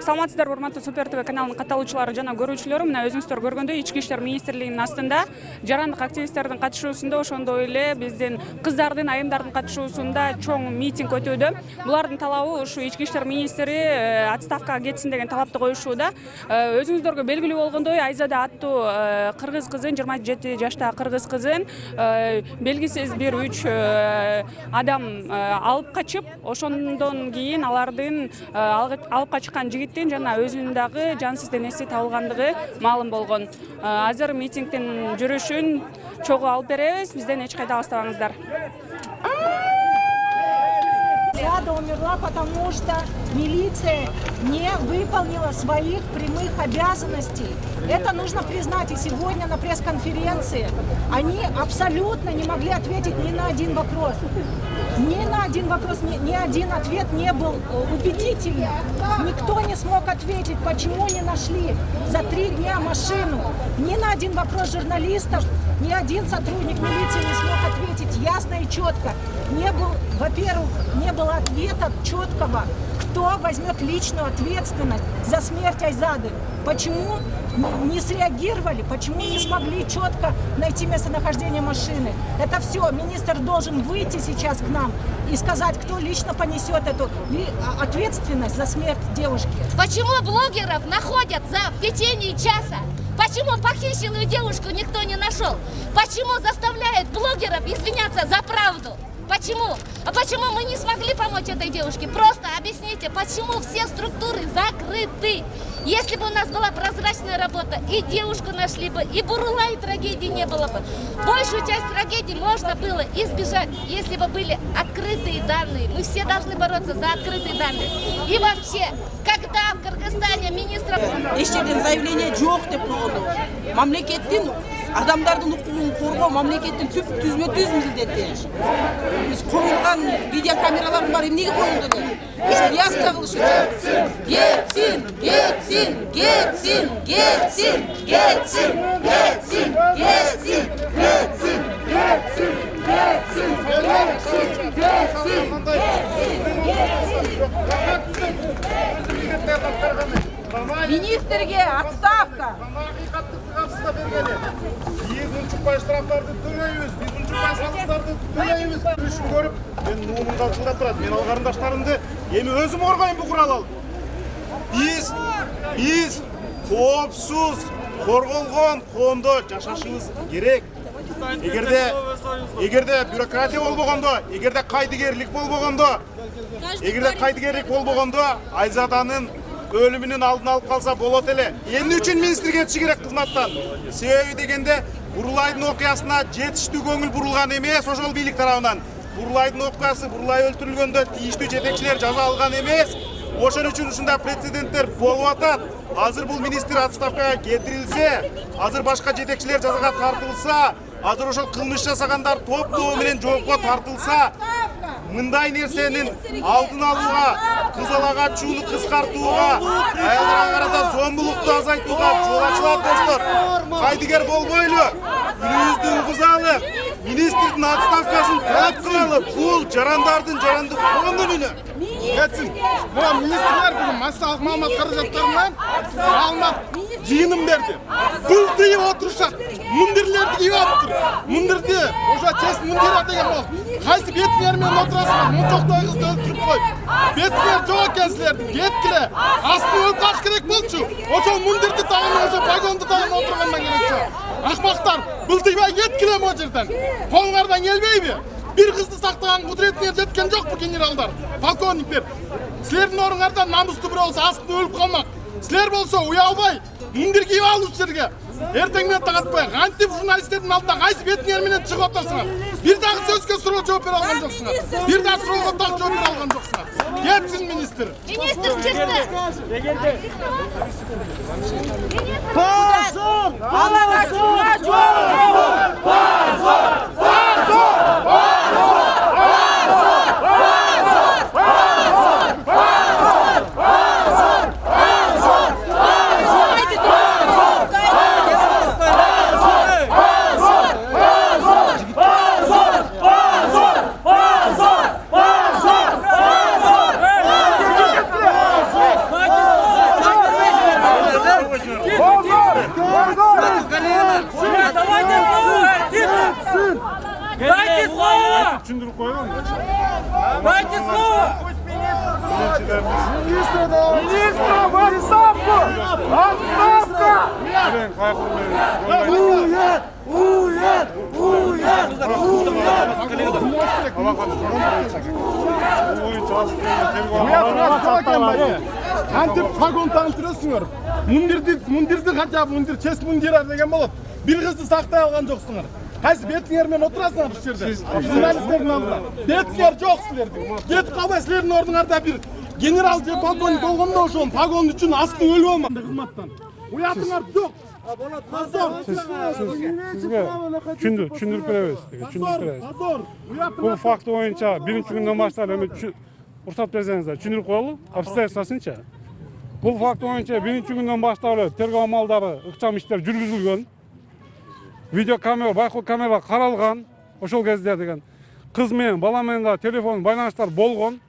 Саламатсыздарбы, урматтуу Супер ТВ каналынын катталуучулары жана көрүүчүлөрү. Мына өзүңүздөр көргөндөй Ички иштер министрлигинин астында жарандык активисттердин катышуусунда, ошондой эле биздин кыздардын, айымдардын катышуусунда чоң митинг өтүүдө. Булардын талабы ушу Ички иштер министри отставкага кетсин деген талапты коюшууда. Өзүңүздөргө белгилүү болгондой, Айзада аттуу кыргыз кызын, 27 жаштагы кыргыз кызын белгисиз бир 3 адам алып качып, ошондон кийин алардын алып качкан жигиттин жана өзүнүн дагы жансыз денеси табылгандыгы маалым болгон. Азыр митингдин жүрүшүн чогуу алып беребиз. Бизден эч кайда алыстабаңыздар. Айзада умерла, потому что милиция не выполнила своих прямых обязанностей. Это нужно признать. И сегодня на пресс-конференции они абсолютно не могли ответить ни на один вопрос. Ни на один вопрос, ни один ответ не был убедительным. Никто не смог ответить, почему не нашли за 3 дня машину. Ни на один вопрос журналистов, ни один сотрудник милиции не смог ответить ясно и четко. Во-первых, не было ответа четкого, кто возьмет личную ответственность за смерть Айзады. Почему не среагировали, почему не смогли четко найти местонахождение машины. Это все. Министр должен выйти сейчас к нам и сказать, кто лично понесет эту ответственность за смерть девушки. Почему блогеров находят в течение часа? Почему похищенную девушку никто не нашел? Почему заставляют блогеров извиняться за правду? Почему? А почему мы не смогли помочь этой девушке? Просто объясните, почему все структуры закрыты? Если бы у нас была прозрачная работа, и девушку нашли бы, и Бурула, и трагедии не было бы. Большую часть трагедий можно было избежать, если бы были открытые данные. Мы все должны бороться за открытые данные. И вообще, когда в Кыргызстане министр... Эштерден заявление жоқ деп қойды. Мамлекеттин адамдардын укугун коргоо мамлекеттин түзмө-түз милдети. Биз коюлган видеокамералар бар, эмнеге коюлду деп. Реакция кылыш үчүн. Кетсин, кетсин, кетсин, кетсин, кетсин, кетсин, кетсин, кетсин, кетсин, кетсин, кетсин. Министрге отставка. Biz unçukpay штрафтарды төлейбиз, biz unçukpay салыктарды төлейбиз. Үшүн көрүп, мен нуумунда жылдап турат. Мен ал карындаштарымды эми өзүм коргойм бу курал алып. Биз коопсуз, корголгон коомдо жашашыбыз керек. Эгерде бюрократия болбогондо, эгерде кайдыгерлик болбогондо, Айзаданын өлүмүнүн алдын алып калса болот эле. Эмне үчүн министр кетиши керек кызматтан? Себеби дегенде Бурулайдын окуясына жетиштүү көңүл бурулган эмес ошол бийлик тарабынан. Бурулайдын окуясы, Бурулай өлтүрүлгөндө тийиштүү жетекчилер жаза алган эмес. Ошон үчүн ушундай прецеденттер болуп атат. Азыр бул министр отставкага кетирилсе, азыр башка жетекчилер жазага тартылса, азыр ошол кылмыш жасагандар топтоо менен жоопко тартылса, мындай нерсенин алдын алууга, кызалага чууну кыскартууга, аялдарга карата зомбулукту азайтууга жол ачылат достор. Кайдыгер болбойлу, үнүбүздү угузалы, министрдин отставкасын талап кылалы. Бул жарандардын жарандык коомунун Кетсин. Мына министрлер бүгүн массалык маалымат каражаттарынан маалымат жыйынын берди. Бул тыйып отурушат. Мундирлерди кийип атыр. Мундирди ошо чест мундира деген бол. Кайсы бетмер менен отурасыңар? Мунчоктой кызды өлтүрүп коюп. Бетмер жок экен силердин. Кеткиле. Астын өлүп калыш керек болчу. Ошол мундирди тагын, ошо погонду тагын отургандан келечү. Акмактар, былтыйбай кеткиле могу жерден. Колуңардан келбейби? Bir kızdı saklayan kudretine жеткен жоқ bu генералдар, полковниктер. Силердин орунгарда намыстуу бирөө болсо астында өлүп калмак. Силер болсо уялбай, мундир кийип алып жерге. Эртең менен таң атпай, кантип журналисттердин алдына кайсы бетиңер менен чыгып атасыңар? Бир дагы сөзгө суроо жооп бере алган жоксуңар. Бир дагы суроого так жооп бере алган жоксуңар. Кетсин министр. Министр чыкты. Позор! Алаңашууга жол! Позор! Дайте слово! Düşündürüp koyalım mı? Дайте слово! Министр, в отставку! Отставка! Антип погон таңтырасыңар. Мундирди кача мундир чес мундирар деген болот. Бир кызды сактай алган жоксуңар. Кайсы бетиңер менен отурасыңар ушул жерде. Журналисттердин алдында. Бетиңер жок силердин. Кетип калбай силердин ордуңарда бир генерал же полковник болгондо ошол погон үчүн астын өлүп алма кызматтан. Уятыңар жок. Sizge düşündürüp berебиз. Bu fakti boyunca birinci günden başlayıp ruhsat berseniz düşündürüp koyalım. Обстоятельствосынча. Bu fakti boyunca birinci günden başlayıp tergov amaldары, ыкчам иштер жүргүзүлгөн. Video kamera, байкоо kamera каралган. Ошол кезде деген кыз менен бала менен да телефон байланыштар болгон.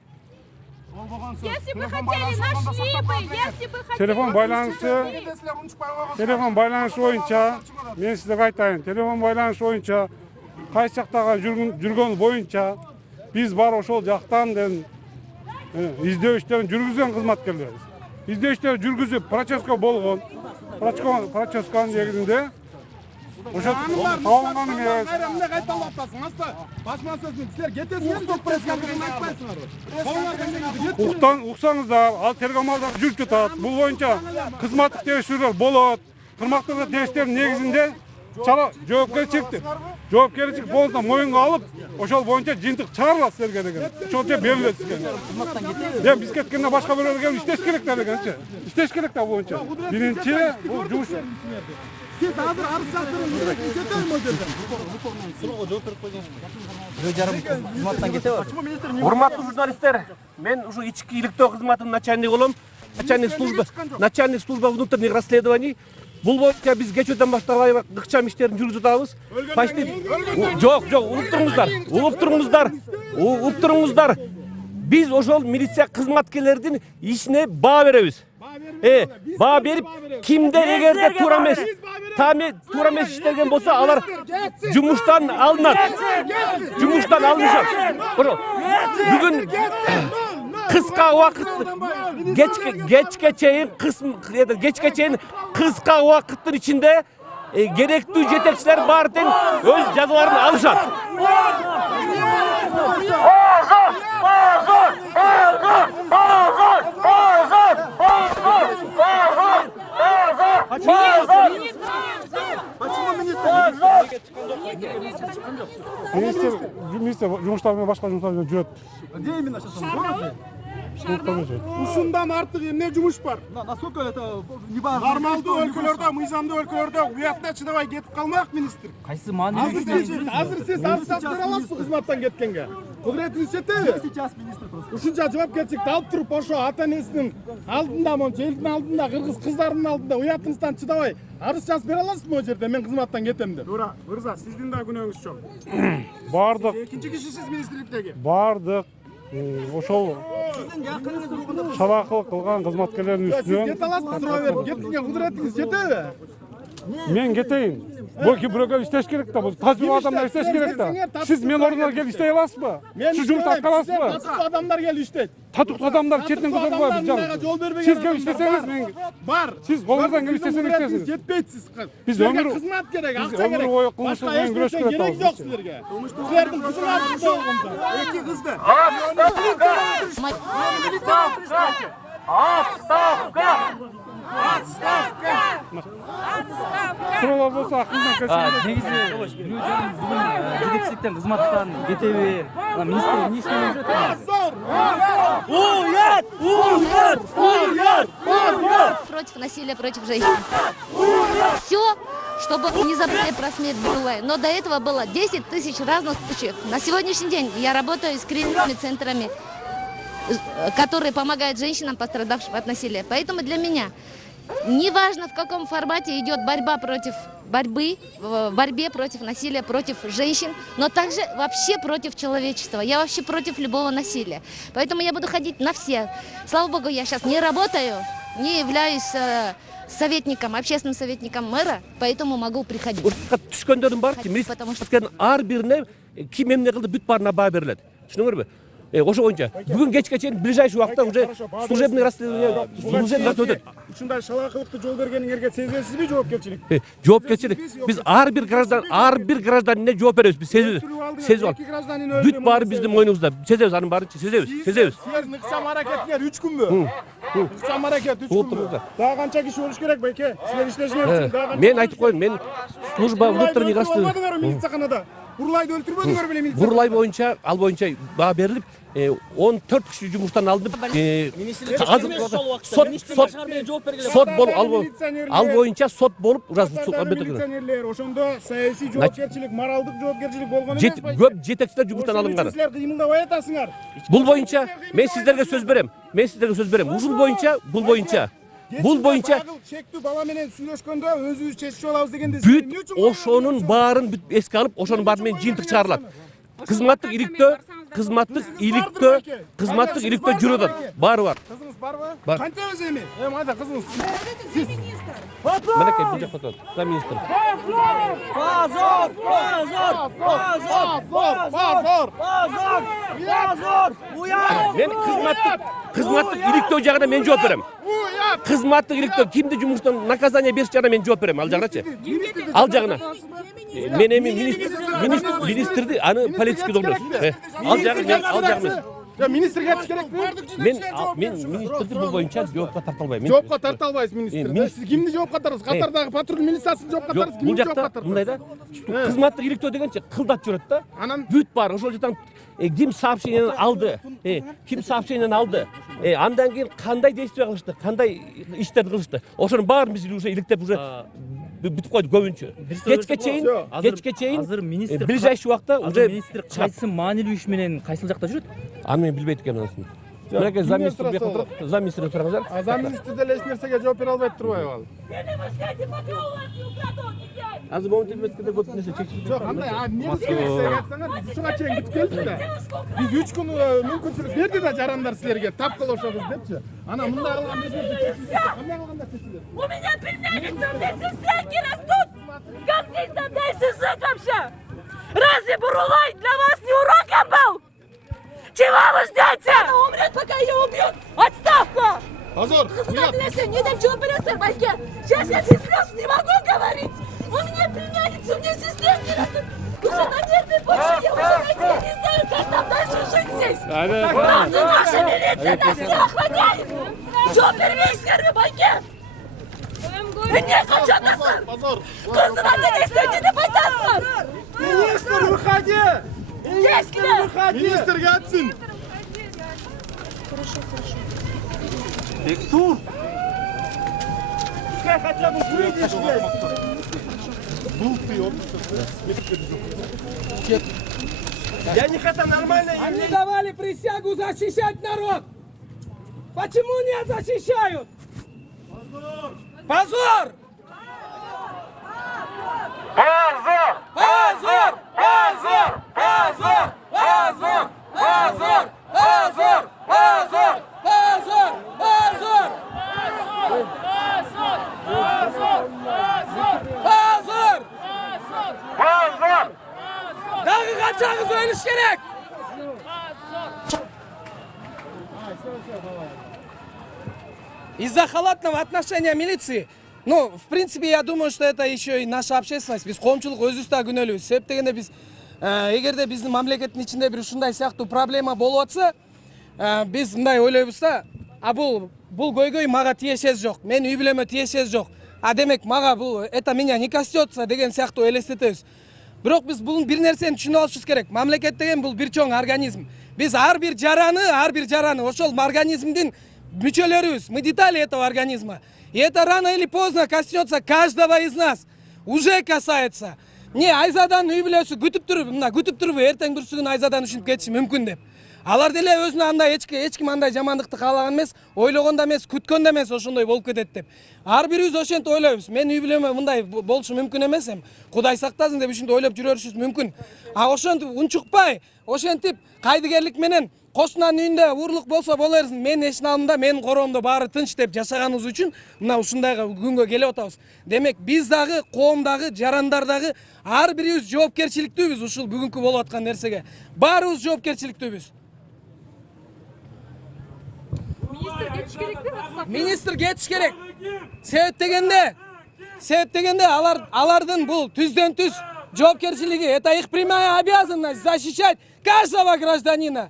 Если бы хотели, нашли бы. Если бы хотели. Telefon байланышы боюнча мен сизге айтайын. Телефон байланышы боюнча кайсы жактагы жүргөн боюнча биз бар ошол жактан деген издөөчтөрүн жүргүзгөн кызматкерлербиз. Издөөчтөр жүргүзүп процесска болгон. Процессканын негизинде ошол алынган эмес. Эмне кайталап атасың? Аста башман сөзүн силер кетесиңер, топ пресс-конференция айтпайсыңар. Уксаңыздар, ал тергөө амалдары жүрүп жатат. Бул боюнча кызматтык териштирүүлөр болот. Кырмактуу териштирүүнүн негизинде жоопкерчилик болсо моюнга алып, ошол боюнча жыйынтык чыгарылат силерге деген. Ошол же берилет силерге. Биз кеткенде башка бирөөлөр келип иштеш керек да дегенчи. Иштеш керек да буюнча. Биринчи бул жумуш. Сиз азыр арыз жаздырып кетерми жерден? Суроо жооп берип койдуңузбу? Бирөө жарым кызматтан кетеби? Урматтуу журналисттер, мен ушу ички иликтөө кызматынын начальниги болом. Начальник служба внутренних расследований. Бул боюнча биз кечөөдөн баштап ыкчам иштерин жүргүзүп атабыз. Почти жок, угуп туруңуздар. Биз ошол милиция кызматкерлердин ишине баа беребиз. Баа берип, кимде эгерде туура эмес иштелген болсо, алар жумуштан алынат. Бүгүн кыска убакыт кечке чейин кыска убакыттын ичинде керектүү жетекчилер бар тең өз жазаларын алышат. Министр жумуштарына башка жумуштарга жүрөт. Где именно сейчас он? Ушундан артык эмне жумуш бар? Насколько это не важно? Нормалдуу өлкөлөрдө, мыйзамдуу өлкөлөрдө уятына чыдабай кетип калмак министр. Кайсы маани? Азыр сиз арыз жаздыра аласызбы кызматтан кеткенге? Кудуретиңиз жетеби? Сейчас министр просто. Ушунча жоопкерчиликти алып туруп, ошо ата энесинин алдында, монча элдин алдында, кыргыз кыздарынын алдында уятыңыздан чыдабай арыз жазып бере аласызбы могу жерде? Мен кызматтан кетем деп. Туура, мырза, сиздин да күнөөңүз жок. Бардык. Экинчи кишисиз министрликтеги. Бардык. Ошол шабакылык кылган кызматкерлердин үстүнөн. Сиз кете аласызбы суроо берип? Кеткенге кудуретиңиз жетеби? Мен кетейин. Бул бирөөгө иштеш керек да, бул тажрыйба адамдар иштеш керек да. Сиз мен ордуна келип иштей аласызбы? Сиз жумуш аткара аласызбы? Татыктуу адамдар келип иштейт. Татыктуу адамдар четинен көтөрүп коюп Сиз келип иштесеңиз мен бар. Сиз колуңуздан келип иштесеңиз иштесиңиз. Жетпейт сиз. Биз өмүр кызмат керек, акча керек. Өмүр бою кылмыш менен күрөш керек. Керек жок силерге. Силердин кызматыңыз болгондо. Эки кызды. Отставка! Суроолор болсо акырындан келсеңиз. Негизи бирөө жарым бүгүн жетекчиликтен кызматтан кетеби? Министр эмне иштеп жүрөт? Против насилия против женщин. Все, чтобы не забыли про смерть Бурулай. Но до этого было 10 тысяч разных случаев. На сегодняшний день я работаю с кризисными центрами, которые помогают женщинам, пострадавшим от насилия. Поэтому для меня неважно, в каком формате идет борьба против борьбе против насилия, против женщин, но также вообще против человечества. Я вообще против любого насилия. Поэтому я буду ходить на все. Слава Богу, я сейчас не работаю, не являюсь советником, общественным советником мэра, поэтому могу приходить. Уртқа түшкөндөрдүн баары Потому что ар бирине ким эмне кылды бүт баарына баа берилет. Түшүнүңөрбү? Ошо боюнча бүгүн кечке чейин ближайший убакта уже служебный расследование өтөт. Ушундай шалаакылыкты жол бергениңерге сезесизби жоопкерчилик? Жоопкерчилик биз ар бир гражданине жооп беребиз. Биз сезип алып. Бүт баары биздин мойнубузда. Сезебиз анын баарын, сезебиз. Силер ыкчам аракетиңер 3 күнбү? Ыкчам аракет 3 күнбү? Дагы канча киши болуш керек байке? Силер иштешиңер үчүн дагы. Мен айтып коеюн, мен служба внутренних расследований милицияканада. Бурлайды өлтүрбөдүңөр беле милиция? Бурлай боюнча, ал боюнча баа берилип, 14 киши жумуштан алынып, сот болуп, ал боюнча сот болуп, милиционерлер ошондо саясий жоопкерчилик, моралдык жоопкерчилик болгон эмес. Көп жетекчилер жумуштан алынган. Силер кыймылдабай атасыңар. Бул боюнча мен сиздерге сөз берем. Бул боюнча чектүү бала менен сүйлөшкөндө өзүбүз чечип алабыз дегенде бүт ошонун баарын бүт эске алып, ошонун баары менен жыйынтык чыгарылат. Кызматтык иликтөө жүрүп атат. Баары бар. Кызыңыз барбы? Бар. Канчабыз эми? Майда кызыңыз. Сиз Менекей бул жакка отурат. Министр. Мен кызматтык иликтөө жагына мен жооп берем. Кызматтык иликтөө кимди жумуштан наказание бериш жагына мен жооп берем, ал жагыначы. Ал жагына. Мен эми министрди аны политический должность. Ал жагы. Министр кетиш керекпи? Мен министрди бул боюнча жоопко тарта албайм. Жоопко тарта албайсыз министрди. Сиз кимди жоопко тартасыз? Катардагы патруль милициясын жоопко тартасыз, кимди жоопко тартасыз? Мындай да. Кызматтык иликтөө дегенче кылдат жүрөт да. Анан бүт бар, ошол жактан ким сообщениени алды? Андан кийин кандай действие кылышты? Кандай иштерди кылышты? Ошонун баарын биз уже иликтеп уже бүтүп койдук көбүнчө. Кечке чейин азыр министр ближайший убакта уже министр кайсы маанилүү иш менен кайсыл жакта жүрөт? Аны мен билбейт экенмин анысын. Мынакей замминистр сураңыздар. Замминистр деле эч нерсеге жооп бере албайт турбайбы ал? Азыр могу келбеткенде көп нерсе чечилди. Жок, андай эмне керек айтсаңар, биз ушуга чейин күтүп келдик да. Биз 3 күн мүмкүнчүлүк берди да жарандар силерге тап кылышабыз депчи. Анан мындай кылган нерсе кандай кылганда чечилет? У меня племянница сестренки растут! Как здесь там дальше жить вообще? Разве Бурулай для вас не уроком был? Чего вы ждете? Она умрет, пока ее убьют! Отставка! Азор, Не дам чего берется, байке! Сейчас я без слез не могу говорить! У меня племянница, у меня сестренки растут! Уже на нервной почве, уже не знаю, как там дальше жить здесь! Наша милиция нас не охраняет! Чего первейший байке? Мне қашандасың? Қыздың ата-енесіне не деп айтасың? Министр, выходи! Министр, кетсин! Тур! Пускай хотя бы выйдешь здесь! Был ты, Я не хочу нормально... Они давали присягу защищать народ! Почему не защищают? Позор! Позор! Позор! Позор! Позор! Позор! Позор! Позор! Позор! Позор! Позор! Позор! Позор! Дағы қаншаңыз өліш керек? Из-за халатного отношения милиции, ну, в принципе, я думаю, что это еще и наша общественность. Biz коомчулук өзүбүз да күнөөлүүбүз. Себеп дегенде биз эгерде биздин мамлекеттин ичинде бир ушундай сыяктуу проблема болуп атса, биз мындай ойлойбуз да, бул көйгөй мага тиешеси жок, менин үй бүлөмө тиешеси жок. Демек мага бул это меня не коснется деген сыяктуу элестетебиз. Бирок биз бул бир нерсени түшүнүп алышыбыз керек. Мамлекет деген бул бир чоң организм. Биз ар бир жараны ошол организмдин мүчөлөрүбүз, мы детали этого организма. И это рано или поздно коснется каждого из нас. Уже касается. Не Айзадан үй бүлөсү күтүп туруп, эртең бүрсүгүн Айзадан ушинтип кетиши мүмкүн деп. Алар деле өзүнө андай эч ким андай жамандыкты каалаган эмес, ойлогондо эмес, күткөндө эмес ошондой болуп кетет деп. Ар бирибиз ошентип ойлойбуз. Мен үй бүлөмө мындай болушу мүмкүн эмес эм. Кудай сактасын деп ушинтип ойлоп жүрөрүшүбүз мүмкүн. Ошентип унчукпай, ошентип кайдыгерлик менен кошунанын үйүндө урлук болсо боло берсин, менин эшиктин алдымда менин короомдо баары тынч деп жашаганыбыз үчүн мына ушундай күнгө келип атабыз. Демек биз дагы, коом дагы, жарандар дагы ар бирибиз жоопкерчиликтүүбүз ушул бүгүнкү болуп аткан нерсеге. Баарыбыз жоопкерчиликтүүбүз. Министр кетиш керек. Себеп дегенде алардын бул түздөн түз жоопкерчилиги. Это их прямая обязанность защищать каждого гражданина.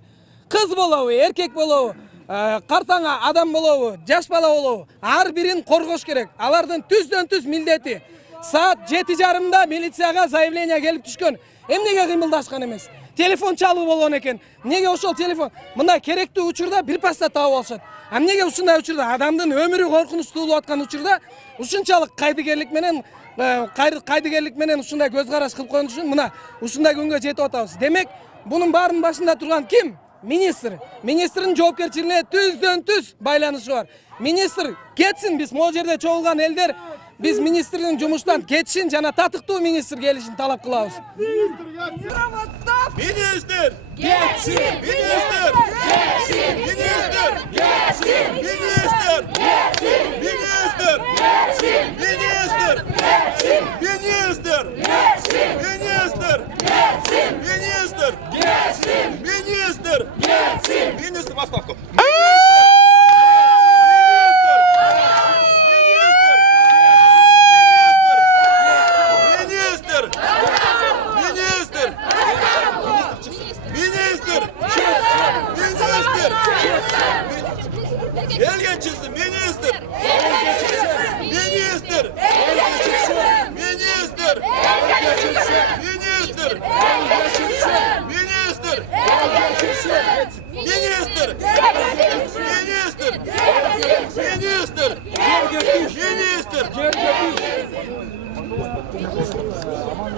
Кыз болобу, эркек болобу, картаңа адам болобу, жаш бала болобу, ар бирин коргош керек. Алардын түздөн түз милдети. Саат 7:30 милицияга заявление келип түшкөн. Эмнеге кыймылдашкан эмес? Телефон чалуу болгон экен. Неге ошол телефон? Мындай керектүү учурда бир паста таап алышат. А эмнеге ушундай учурда адамдын өмүрү коркунучтуу болуп аткан учурда ушунчалык кайдыгерлик менен ушундай көз караш кылып койгон үчүн мына ушундай күнгө жетип атабыз. Демек, бунун баарынын башында турган ким? Министр. Министрдин жоопкерчилигине түздөн түз байланышы бар. Министр кетсин, биз могу жерде чогулган элдер биз министрдин жумуштан кетишин жана татыктуу министр келишин талап кылабыз. Министр кетсин! Министр кетсин! Министр кетсин! Министр кетсин! Министр кетсин! Министр кетсин! Министр кетсин! Министр кетсин! Министр кетсин! Министр кетсин! Министр кетсин! Министр в отставку! Elgen çıksın minister. Elgen çıksın. Minister. Elgen çıksın. Minister. Elgen çıksın. Minister. Elgen çıksın. Minister. Elgen çıksın. Minister. Minister. Minister. Minister.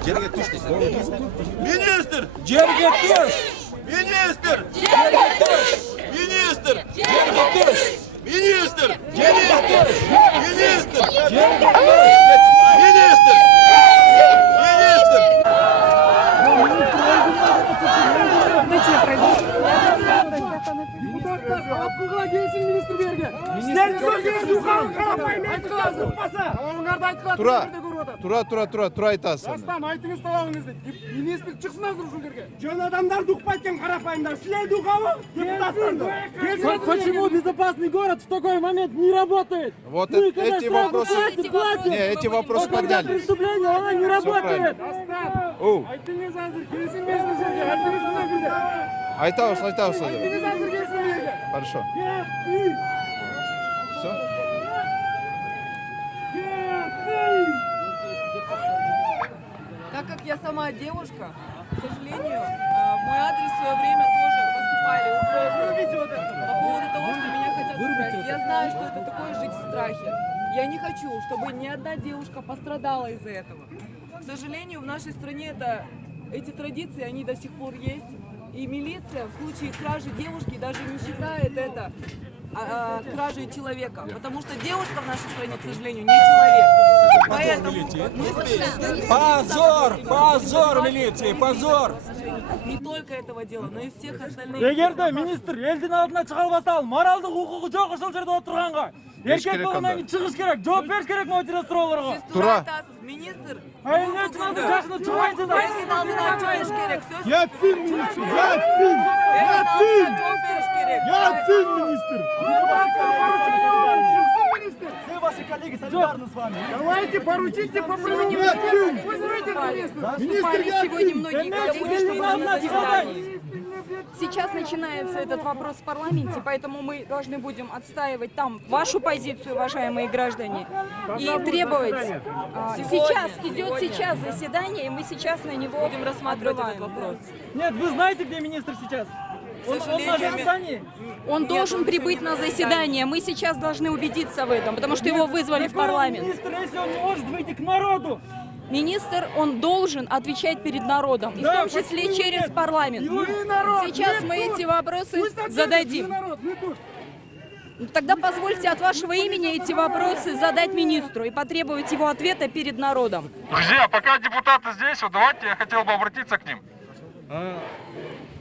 Jerge tuş desin. Minister. Jerge tuş. Minister. Jerge tuş. Minister. Jerge tuş. Minister. Minister. Minister. Minister. Акылга келсин министр берге. Тура айтасың. Астан айтыңыз талабыңызды. Министр чыксын азыр ушул жерге. Жөн адамдар дукпайт экен, карапайымдар. Силер дукабы? Депутаттар. Почему безопасный город в такой момент не работает? Вот эти вопросы. Не, эти вопросы подняли. Преступление, она не работает. Айтыңыз азыр келсин местный жерге. Айтыңыз бирде. Айтабыз. Айтыңыз азыр келсин жерге. Хорошо. Все? Так как я сама девушка, к сожалению, в мой адрес в свое время тоже поступали угрозы по поводу того, что меня хотят украсть. Я знаю, что это такое жить в страхе. Я не хочу, чтобы ни одна девушка пострадала из-за этого. К сожалению, в нашей стране эти традиции, они до сих пор есть. И милиция в случае кражи девушки даже не считает это кражей человека. Потому что девушка в нашей стране, к сожалению, не человек. Поэтому Позор милиции, позор! не только этого дела, но и всех остальных. Эгерде министр элдин алдына чыга албаса, моралдык укугу жок ошол жерде отурганга. Эркек болгондон кийин чыгыш керек, жооп бериш керек могу суроолорго. Siz тура айтасыз, министр. Эмне үчүн азыр жашына чыгбайт да? Элдин алдына жооп керек. Ятсин министр, ятсин! Ятсин! Ятсин министр! Все ваши коллеги солидарны с вами. Давайте поручите по правилам. Министр Сегодня многие говорили, что Ятсин! на заседании. Сейчас начинается этот вопрос в парламенте, поэтому мы должны будем отстаивать там вашу позицию, уважаемые граждане, и требовать. Сейчас идет заседание, и мы сейчас на него Будем рассматривать этот вопрос. Нет, вы знаете, где министр сейчас? Он на заседании. Он должен прибыть на заседание. Мы сейчас должны убедиться в этом, потому что его вызвали в парламент. Министр, если он не может выйти к народу. Министр, он должен отвечать перед народом, и в том числе через парламент. Сейчас мы эти вопросы зададим. Тогда позвольте от вашего имени эти вопросы задать министру и потребовать его ответа перед народом. Друзья, пока депутаты здесь, вот давайте я хотел бы обратиться к ним.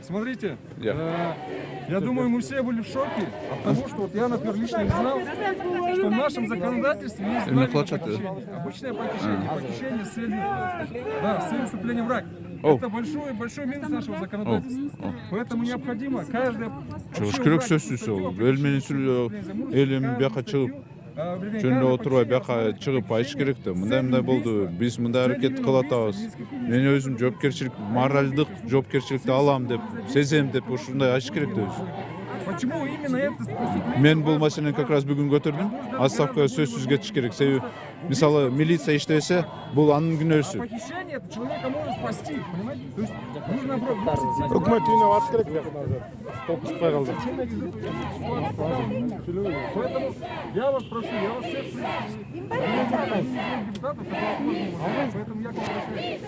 Смотрите, я думаю, мы все были в шоке от того, что вот я, например, лично не знал, что в нашем законодательстве есть два вида похищения. Обычное похищение, похищение с целью вступления в брак. Это большой минус нашего законодательства. Поэтому необходимо каждое... Чыгыш керек сөзсүз ол. Эл менен элим бияка чыгып, жөнүндө отурбай бияка чыгып айтыш керек да. Мындай болду. Биз мындай аракет кылып атабыз. Мен өзүм жоопкерчилик, моралдык жоопкерчиликти алам деп, сезем деп ушундай айтыш керек да өзү. Почему именно это преступление? Мен бул маселени как раз бүгүн көтөрдүм. Отставкага сөзсүз кетиш керек. Себеби мисалы милиция иштесе, бул анын күнөөсү. Похищение это человека может спасти, понимаете? То есть нужно бросить. Өкмөт үйүнө барыш керек биякта. Топ чыкпай калды. Поэтому я вас прошу, я вас всех депутатов, поэтому я к вам обращаюсь.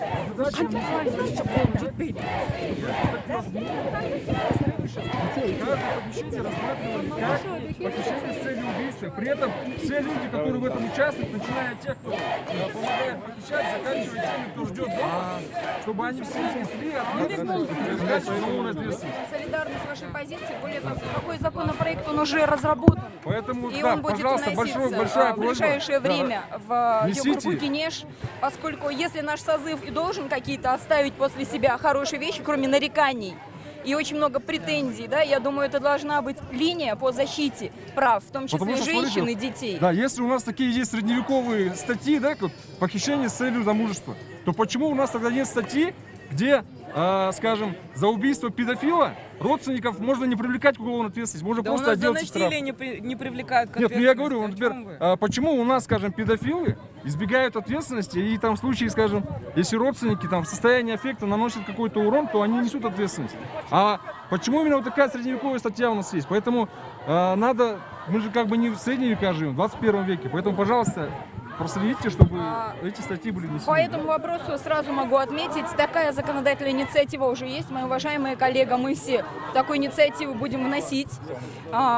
Каждое похищение рассматривали как похищение с целью убийства. При этом все люди, которые в этом участвуют, начиная от тех, кто помогает похищать, заканчивая теми, кто ждет дома, чтобы они все несли ответственность. Солидарны с вашей позицией. Более того, такой законопроект, он уже разработан. Поэтому, и да, он будет пожалуйста, большая в ближайшее время в Несите. округу Кенеш, поскольку если наш созыв и должен какие-то оставить после себя хорошие вещи, кроме нареканий, и очень много претензий, да, я думаю, это должна быть линия по защите прав, в том числе женщин и детей. Да, если у нас такие есть средневековые статьи, да, как похищение с целью замужества, то почему у нас тогда нет статьи, где, скажем, за убийство педофила родственников можно не привлекать к уголовной ответственности, можно Да просто у нас за отделаться штраф. насилие не привлекают к Нет, ну я ответственности. говорю, О например, чем вы? почему у нас, скажем, педофилы избегают ответственности, и там в случае, скажем, если родственники там в состоянии аффекта наносят какой-то урон, то они несут ответственность. А почему именно вот такая средневековая статья у нас есть? Поэтому надо, мы же как бы не в средние века живем, в 21 веке, поэтому, пожалуйста, проследите, чтобы эти статьи были внесены. По этому вопросу сразу могу отметить, такая законодательная инициатива уже есть. Моя уважаемая коллега, мы все такую инициативу будем вносить.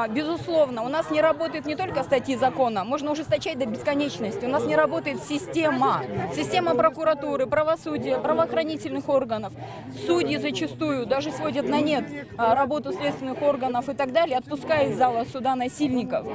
Безусловно, у нас не работает не только статьи закона, можно ужесточать до бесконечности. У нас не работает система прокуратуры, правосудия, правоохранительных органов. Судьи зачастую даже сводят на нет работу следственных органов и так далее, отпуская из зала суда насильников.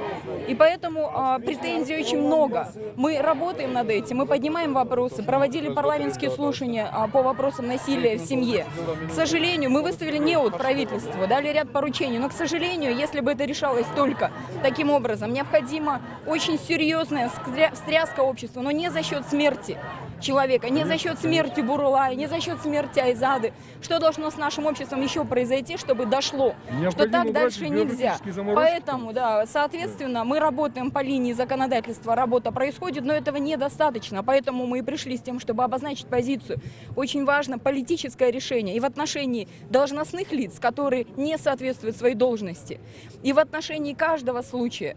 И поэтому претензий очень много. Мы работаем над этим, мы поднимаем вопросы, проводили парламентские слушания по вопросам насилия в семье. К сожалению, мы выставили неуд правительству, дали ряд поручений, но, к сожалению, если бы это решалось только таким образом, необходима очень серьезная встряска общества, но не за счет смерти человека, не за счет смерти Бурулая, не за счет смерти Айзады. Что должно с нашим обществом еще произойти, чтобы дошло, что так дальше нельзя. Поэтому, да, соответственно, мы работаем по линии законодательства, работа происходит, но этого недостаточно. Поэтому мы и пришли с тем, чтобы обозначить позицию. Очень важно политическое решение и в отношении должностных лиц, которые не соответствуют своей должности, и в отношении каждого случая.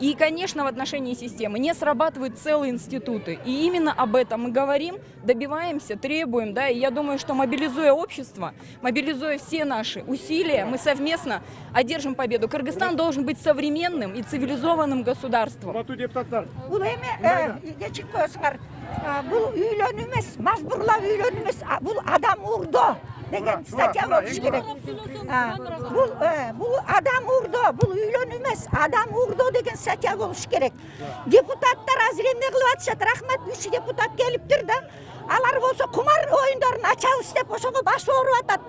И, конечно, в отношении системы не срабатывают целые институты. И именно об этом мы говорим, добиваемся, требуем. Да, и я думаю, что мобилизуя общество, мобилизуя все наши усилия, мы совместно одержим победу. Кыргызстан должен быть современным и цивилизованным государством. Бұл үйлөнүү эмес, мажбурлап үйлөнүү эмес, бул адам урдоо деген статья болуш керек. Бул адам урдоо, бул үйлөнүү эмес, адам урдоо деген статья болуш керек. Депутаттар азыр эмне кылып атышат? Рахмат, 3 депутат келиптир да. Алар болсо кумар оюндорун ачабыз деп ошого баш ооруп атат.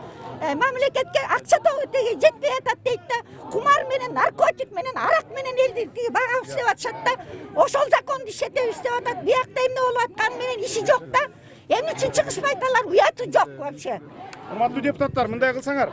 Мамлекетке акча жетпей атат дейт да. Кумар менен, наркотик менен, арак менен элди бага иштеп атышат да. Ошол законду иштетебиз деп атат. Биякта эмне болуп атканы менен иши жок да. Эмне үчүн чыгышпайт алар? Уяты жок вообще. Урматтуу депутаттар, мындай кылсаңар.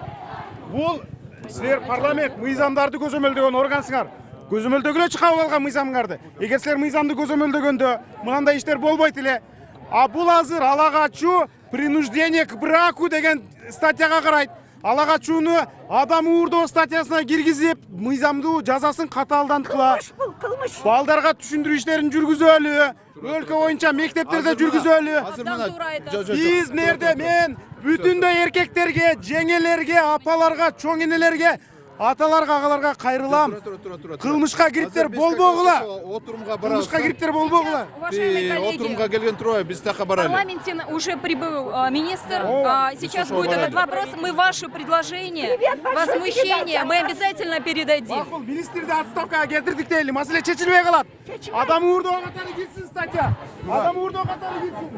Бул силер парламент мыйзамдарды көзөмөлдөгөн органсыңар. Көзөмөлдөгүлө кабыл алган мыйзамыңарды. Эгер силер мыйзамды көзөмөлдөгөндө мындай иштер болбойт эле. А бул азыр ала качуу принуждение к браку деген статьяга карайт. Ала качууну адам уурдоо статьясына киргизип, мыйзамдуу жазасын катаалданткыла. Балдарга түшүндүрүү иштерин жүргүзөлү. Өлкө боюнча мектептерде жүргүзөлү. Биз нерде мен бүтүндөй эркектерге, жеңелерге, апаларга, чоң энелерге Аталарга, агаларга кайрылам. Кылмышка кириптер болбогула. Отурумга Кылмышка кириптер болбогула. Отурумга келген турбайбы, биз така В баралы. парламенте уже прибыл министр. Сейчас будет этот вопрос. Мы ваши предложения, возмущения, мы обязательно передадим. Министрди отставкага кетирдик дейли, маселе чечилбей калат. Адам уурдоо катары кетсин статья. Адам уурдоо катары кетсин.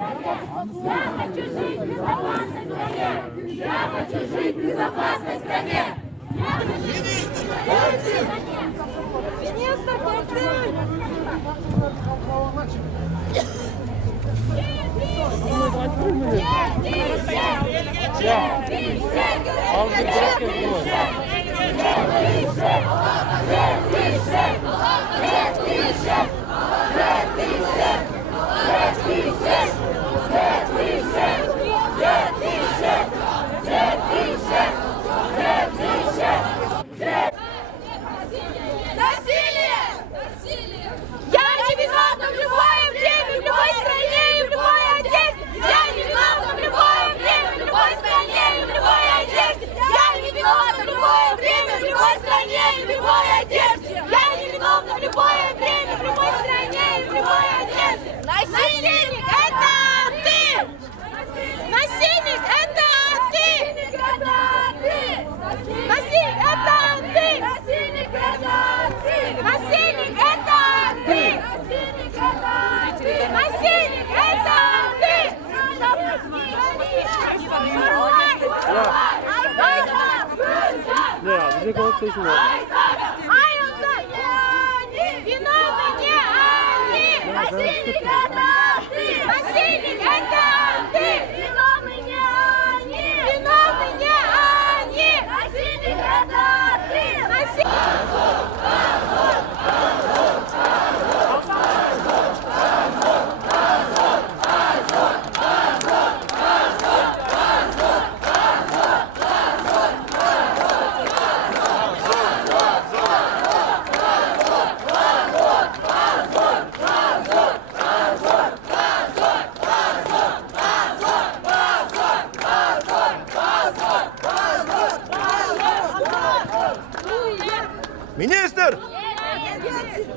Министр!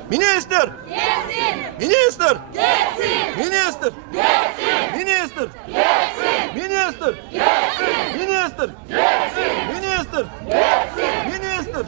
Министр! Министр! Министр! Министр! Министр! Министр! Министр! Министр!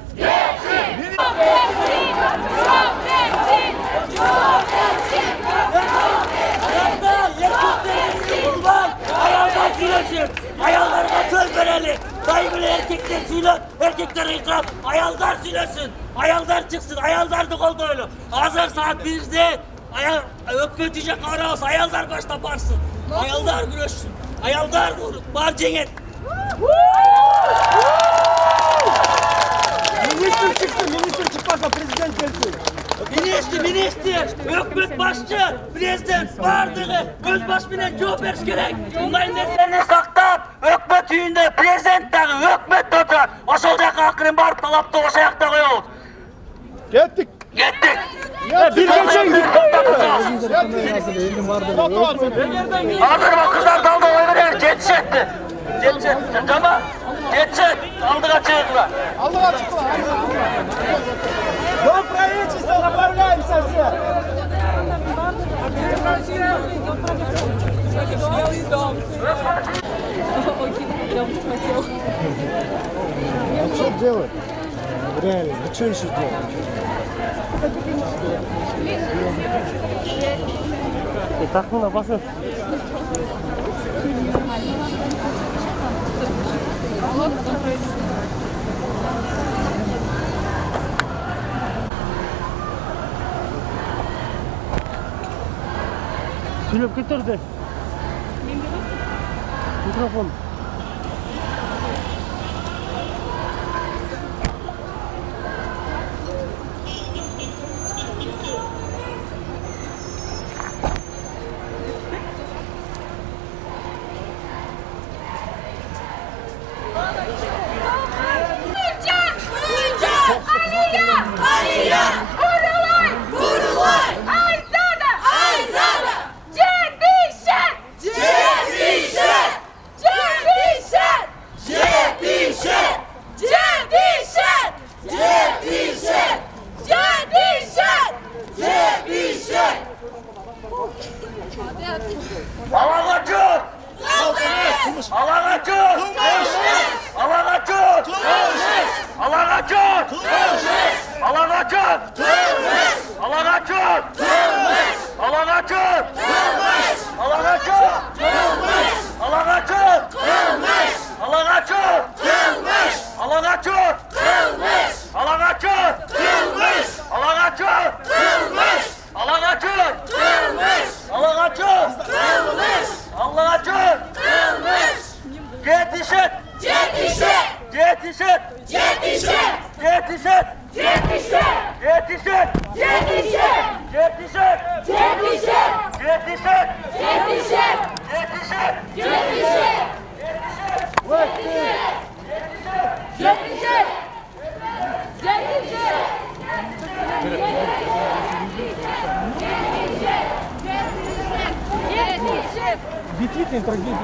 Ayallarına söz verelim. Dayımın erkekler söylüyor. Erkekler ikram. Ayallar söylesin. Ayallar çıksın. Ayallar da oldu öyle. Hazır saat 1'de öpmetice karas. Ayallar başta varsın. Ayallar güreşsin. Ayallar vurun. Var cennet. Ministr çıksın. Ministr çıkmazsa prezident gelsin. Minister, hükümet başçı, prezident bardığı göz baş bilen cevap veriş gerek. Bunların neslerini saktap, hükümet üyünde, prezident dağı, hükümet oturan. Oşoldaki akırın barıp talapta oş ayakta koyuyoruz. Gittik. Gittik. Bir geçen Hazır bak kızlar dalda oy verir, geçiş etti. Geçiş etti, tamam. Geçiş etti, aldığa çıktılar. Aldığa çıktılar. До правительства направляемся все. А что делать? Реально, а что еще делать? Так, ну, напасывай. Söyleyip getirdi. Mikrofon. Alagaçı! Alagaçı! Alagaçı! Alagaçı! Alagaçı! Alagaçı! Alagaçı! Alagaçı! Alagaçı! Alagaçı! Yetişet! Yetişet! Yetişet! Yetişet! Yetişet! Yetişet! Yetişet! Yetişet! Yetişet! Yetişet! Yetişet! Yetişet! Yetişet! Yetişet! Действительно трагедия.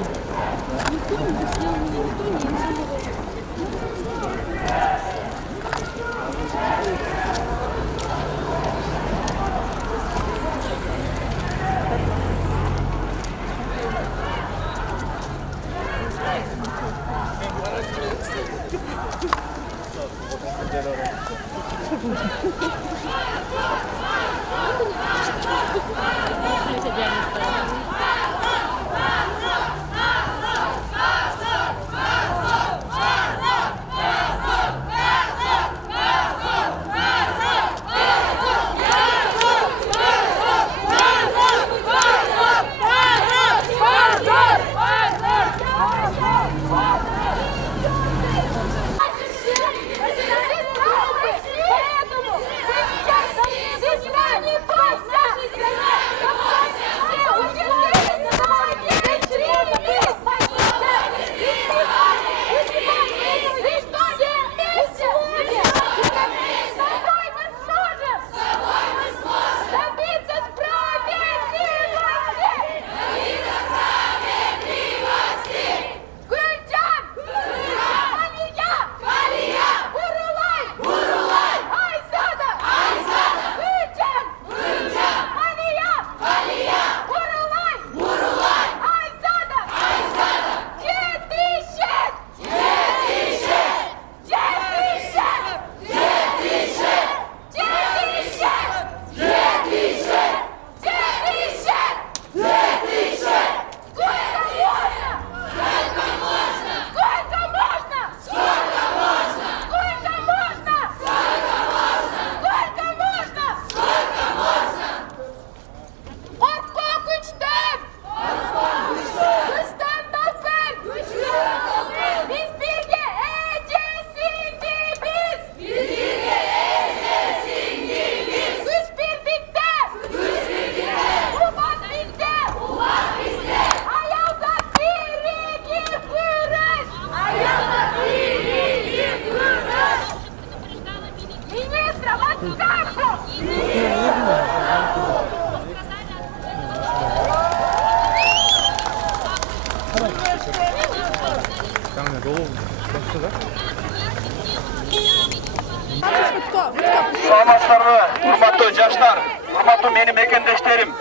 Саламатсыздарбы, урматтуу жаштар, урматтуу менин мекендештерим.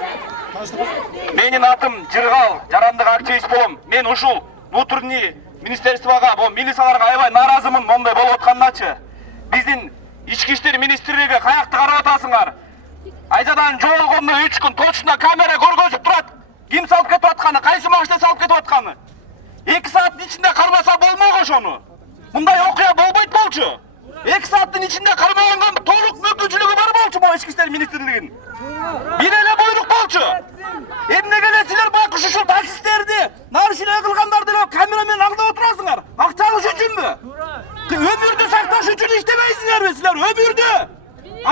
Менин атым Жыргал, жарандык активист болом. Мен ушул внутренний министерствога, бул милицияларга аябай нааразымын мондай болуп атканначы. Биздин ички иштер министрлиги каякты карап атасыңар? Айзаданын жоголгонуна 3 күн точно камера көргөзүп турат. Ким салып кетип атканы, кайсы магышта салып кетип атканы? 2 сааттын ичинде кармаса болмок ошону. Мындай окуя болбойт болчу. 2 сааттын ичинде кармаганга толук мүмкүнчүлүгү бар болчу могу ички иштер министрлигинин. Бир эле буйрук болчу. Эмнеге эле силер байкуш ушул таксисттерди, нарушение кылгандарды эле камера менен аңдап отурасыңар? Акча алыш үчүнбү? Өмүрдү сакташ үчүн иштебейсиңерби силер? Өмүрдү!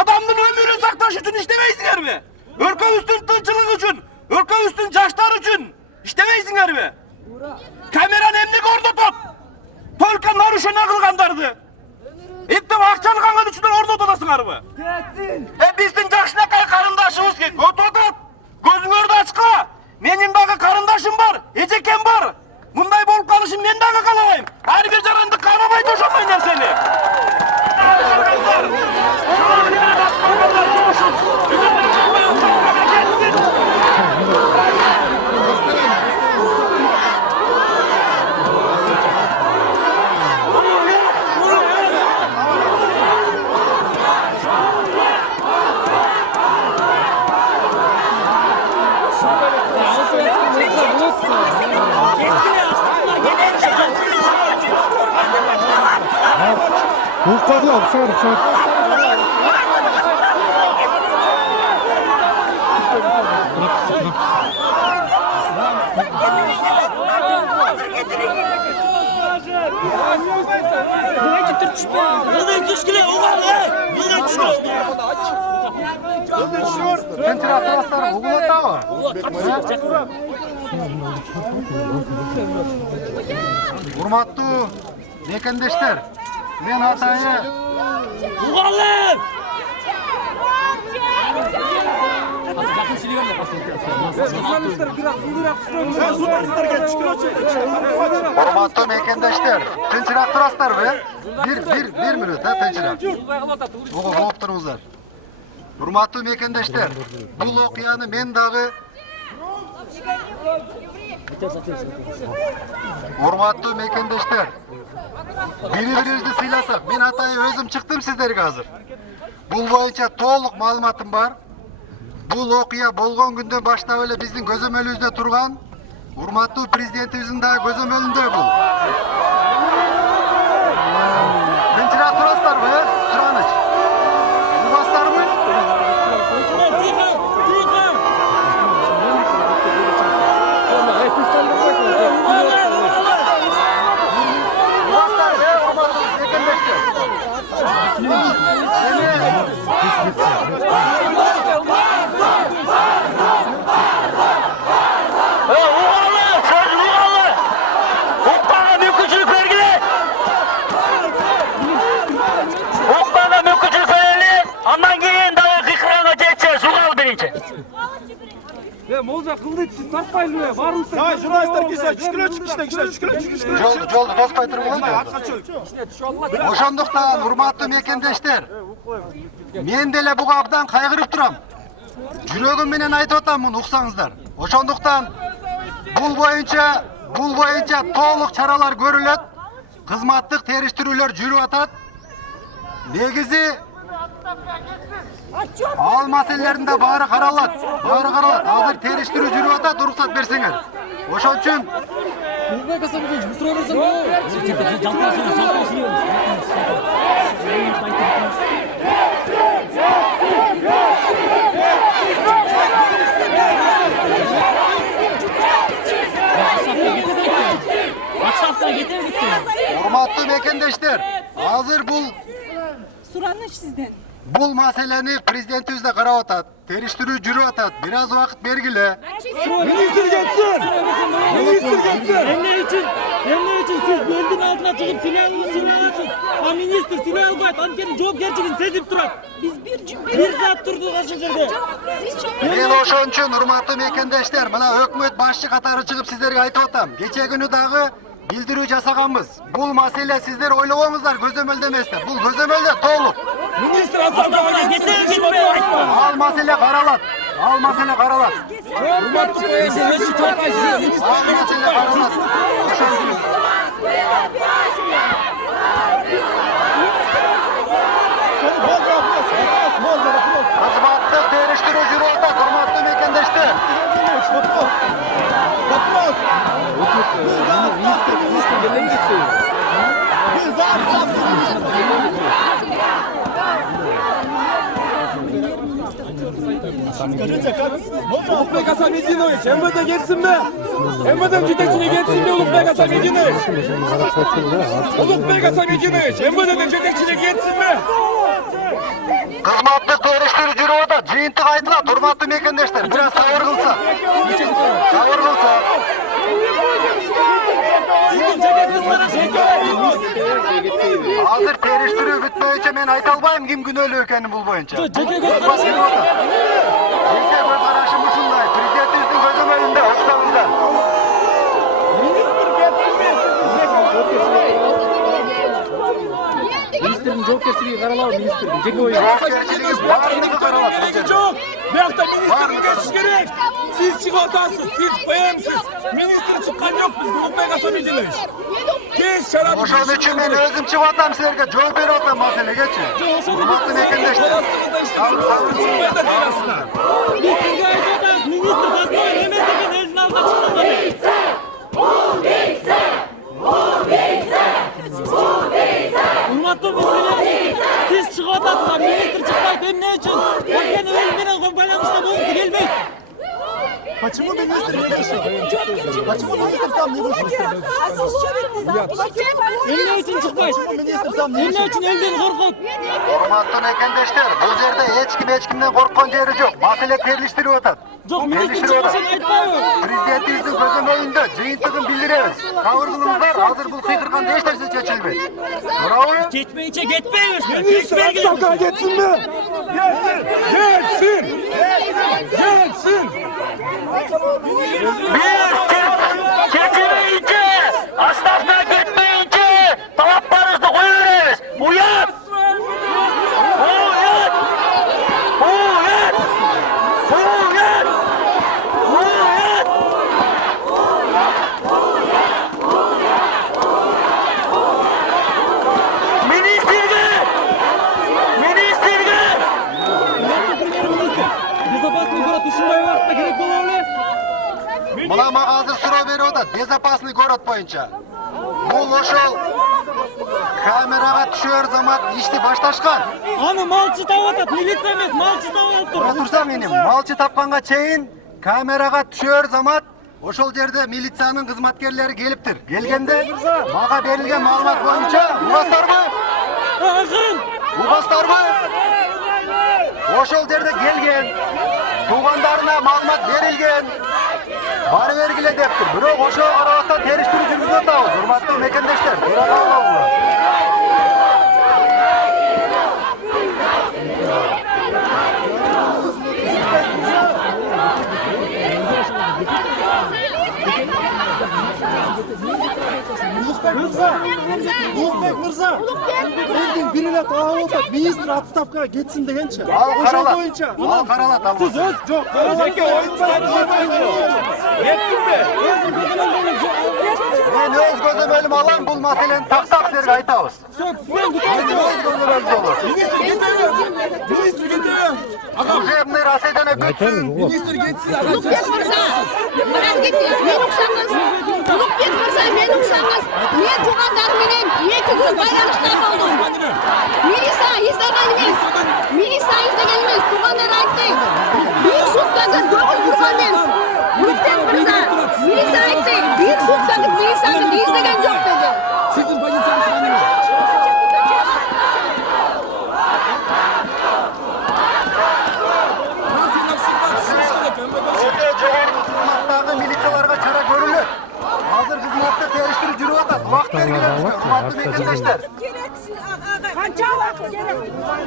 Адамдын өмүрүн сакташ үчүн иштебейсиңерби? Өлкөбүздүн тынччылыгы үчүн, өлкөбүздүн жаштары үчүн иштебейсиңерби? Камераны эмнеге орнотот? Только нарушение кылгандарды. Эптеп акча алган үчүн орнотуп атасыңарбы? Биздин жакшынакай карындашыбыз өтүп атат. Көзүңөрдү ачка. Менин дагы карындашым бар, эжекем бар. Мындай болуп калышын мен дагы каалабайм. Ар бир жаранды каалабайт ошондой нерсени. Mıldır düşküle uğal mıldır düşküle. Урматтуу мекендештер, мен атайы Uğalım. урматтуу мекендештер, тынчыраак турасыздарбы? Бир мүнөт, тынчыраак. Угуп туруңуздар. Урматтуу мекендештер, бул окуяны мен дагы урматтуу мекендештер, бири-бирибизди сыйласак, мен атайы өзүм чыктым сиздерге азыр. Бул боюнча толук маалыматым бар. Бул окуя болгон күндөн баштап эле биздин көзөмөлүбүздө турган, урматтуу президентибиздин дагы көзөмөлүндө бул. Тынчыраак турасыздарбы? Сураныч. Угасыздарбы? Молжа кылды тартпайлы барыңыздар. Ай, журналисттер кийсе, чүкүлө. Жолду тоспой туруңуздар. Ошондуктан урматтуу мекендештер, мен деле буга абдан кайгырып турам. Жүрөгүм менен айтып атам муну, уксаңыздар. Ошондуктан бул боюнча толук чаралар көрүлөт. Кызматтык териштирүүлөр жүрүп атат. Негизи ал маселелердин да баары каралат. Азыр териштирүү жүрүп атат, уруксат берсеңер. Ошон үчүн урматтуу мекендештер, азыр бул Сураныч сизден. бул маселени президентибиз да карап атат. Териштирүү жүрүп атат. Бир аз убакыт бергиле. Министр жетсин. Эмне үчүн сиз элдин алдына чыгып сүйлөйсүз? А министр сүйлөй албайт, анткени жоопкерчилигин сезип турат. Биз Бир саат турдук ошол жерде. Мен ошон үчүн урматтуу мекендештер, мына өкмөт башчы катары чыгып сиздерге айтып атам. Кече күнү дагы билдирүү жасаганбыз. Бул маселе сиздер ойлогонуңуздар көзөмөлдө эместер. Бул көзөмөлдө толук. Министр азырдагы кетебизби? Ал маселе каралат. Кызматтык териштирүү жүрүп атат, урматтуу мекендештер. Улукбек Асамидинович, МВД кетсинби? МВД жетекчине кетсинби Улукбек Асамидинович? Улукбек Асамидинович, МВД жетекчине кетсинби? Кызматтык териштирүү жүрүп атат, жыйынтык айтылат, урматтуу мекендештер. Бир аз сабыр кылса. Азыр териштирүү бүтпөйүнчө мен айта албайм ким күнөөлүү экенин бул боюнча. Жеке көз карашым ушундай. Президентибиздин көзөмөлүндө уксаңыздар. Министрдин жоопкерчилиги каралабы, министрдин жеке ою. Жоопкерчилиги баардыгы каралат. Жок, биякта министрдин кетиш керек. Сиз чыгып атасыз, сиз БМсиз. Министр чыккан жок, биз Улукбек Асамидинович. Тез чара. Ошон үчүн мен өзүм чыгып атам силерге, жооп берип атам маселегечи. Урматтуу мекендештер. Биз сизге айтып атабыз, министр Почему министр не вышел? Почему министр сам не вышел? Эмне үчүн чыкпайт? Эмне үчүн элден коркут? Урматтуу мекендештер, бул жерде эч кимден корккон жери жок. Маселе терилиштирип атат. Жок, министр чыгышын айтпайбы? Президентибиздин көзөмөлүндө жыйынтыгын билдиребиз. Сабыр кылыңыздар, азыр бул кыйкырганда эч нерсе чечилбейт. Туурабы? Кетмейинче кетпейбизби? Кетпейбизби? Geçsinmi? Geçsin! Geçsin! Biz keçirmeyince, aslanlar gitmeyince talaplarınızı koyuyoruz. Uyan! Uyan! Uyan! Uyan! Uyan! Ministerge! Ministerge! Безопасный город ушундай убакытта керек боло эле. Мына мага азыр суроо берип атат. Безопасный город боюнча. Бул ошол камерага түшөр замат ишти башташкан. Аны малчы таап атат, милиция эмес, малчы таап атат. Тура турсаң эми, малчы тапканга чейин камерага түшөр замат ошол жерде милициянын кызматкерлери келиптир. Келгенде мага берилген маалымат боюнча, угасыздарбы? Угасыздарбы? Ошол жерде келген, туугандарына маалымат берилген. Бары бергиле дептир. Бирок ошого карабастан териштирүү жүргүзүп атабыз, урматтуу мекендештер. Улукбек мырза, элдин бир эле таап атат, министр отставкага кетсин дегенчи. Ал каралат. Ал каралат. Сиз өз жок. Мен өз көзөмөлүм алам, бул маселени тактап силерге айтабыз. Өз көзөмөлүм болот. Служебный расследование бүтсүн. Министр кетсин. Улукбек мырза, барат кетиңиз, мен уксаңыз. Улукбек мырза, мен уксаңыз. Мен туугандарым менен 2 күн байланышта болдум. Милиция издеген эмес. Милиция издеген эмес. Туугандар айтты. Бир суткада көгүл бурган мен. Улукбек мырза, милиция айтты. Бир суткада милицияны издеген жок деди. Сиздин позицияңыз кандай? Милицияларга чара көрүлөт. Азыр кызматты териштирип жүрүп атат. Убакыт бергилебиз, урматтуу мекендештер. Канча убакыт керек?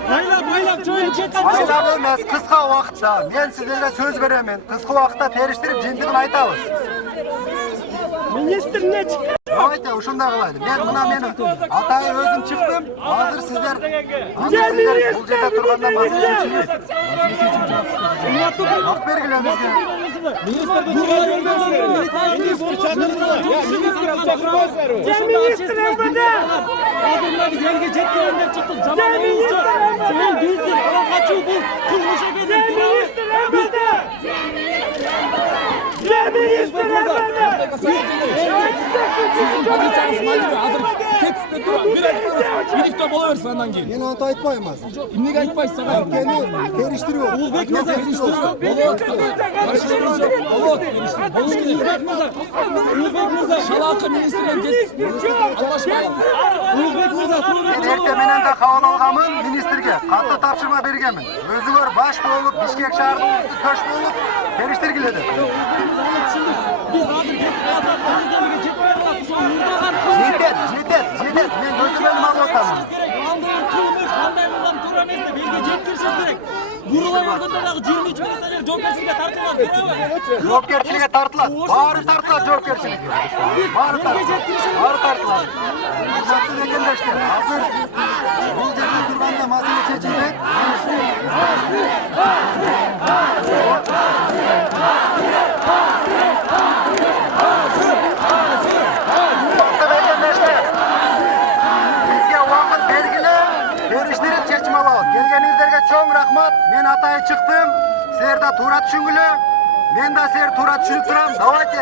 Байлап жоюп кетти. Байлап эмес, кыска убакытта. Мен сиздерге сөз беремин. Кыска убакытта териштирип жыйынтыгын айтабыз. Министр эмне чыкты? Давайте ушундай кылайлы. Менин атайын өзүм чыктым. Азыр сиздер бул жерде турганда маселе чечилет. Убакыт бергиле бизге. Birlikte bola versin andan keyin. Мен антты айтпайм азыр. Эмнеге айтпайсың? Анткени териштирүү. Улукбек мырза териштирүү. Болот. Улукбек мырза шалаакы министрден кетти. Албашбаев. Улукбек мырза Мен эртең менен да кабыл алганмын министрге. Катты тапшырма бергенмин. Өзүңөр баш болуп, Бишкек шаарынын көч болуп териштиргиле деп. Biz hazır ketmeye atatlarımızdan ketmeye atatmışlar. Жетет. Мен өзүмөн алып атамын. Kandayın kılmış, kandayın olan turamezdi. Belge жеткиришimiz керек. Бурулай ордunda дагы 23 милиционер жоопкерчиликке тартылган. Жоопкерчиликке тартылат. Баары тартылат жоопкерчиликке. Баары тартылат. Урматтуу мекендештер, азыр бул жерде турганда маселе чечилбейт. Бизге убакыт бергиле, териштирип чечим алабыз. Келгениңиздерге чоң рахмат. Мен атайын чыктым. Силер да туура түшүнгүлө. Мен да силер туура түшүнүп турам. Давайте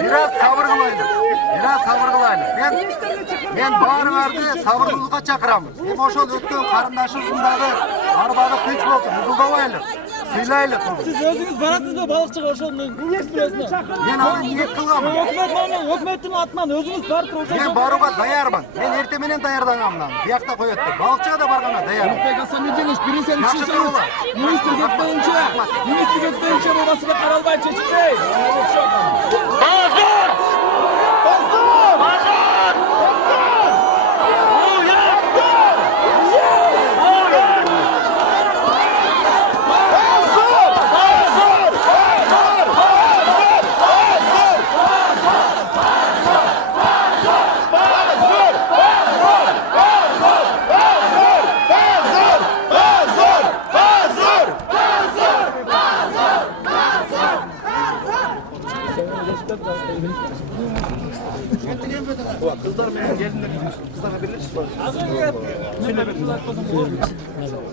бир аз сабыр кылайлы. Мен баарыңарды сабырдуулукка чакырам. Эми ошол өткөн карындашыбыздын дагы арбагы тынч болсун, бузулдабайлы. Сыйлайлы. Siz özünüz barasınız mı balıkçıga ошонун экспрессине? Мен аны ниет кылганмын. Өкмөттүн атынан өзүңүз барып ошо. Мен барууга даярмын. Мен эртең менен даярданамын. Биякта коет деп. Балыкчыга да барганга даярмын. Улукбек Асамединович, бир нерсени түшүнсөңүз, министр кетпейинче бул маселе каралбай чечилбейт.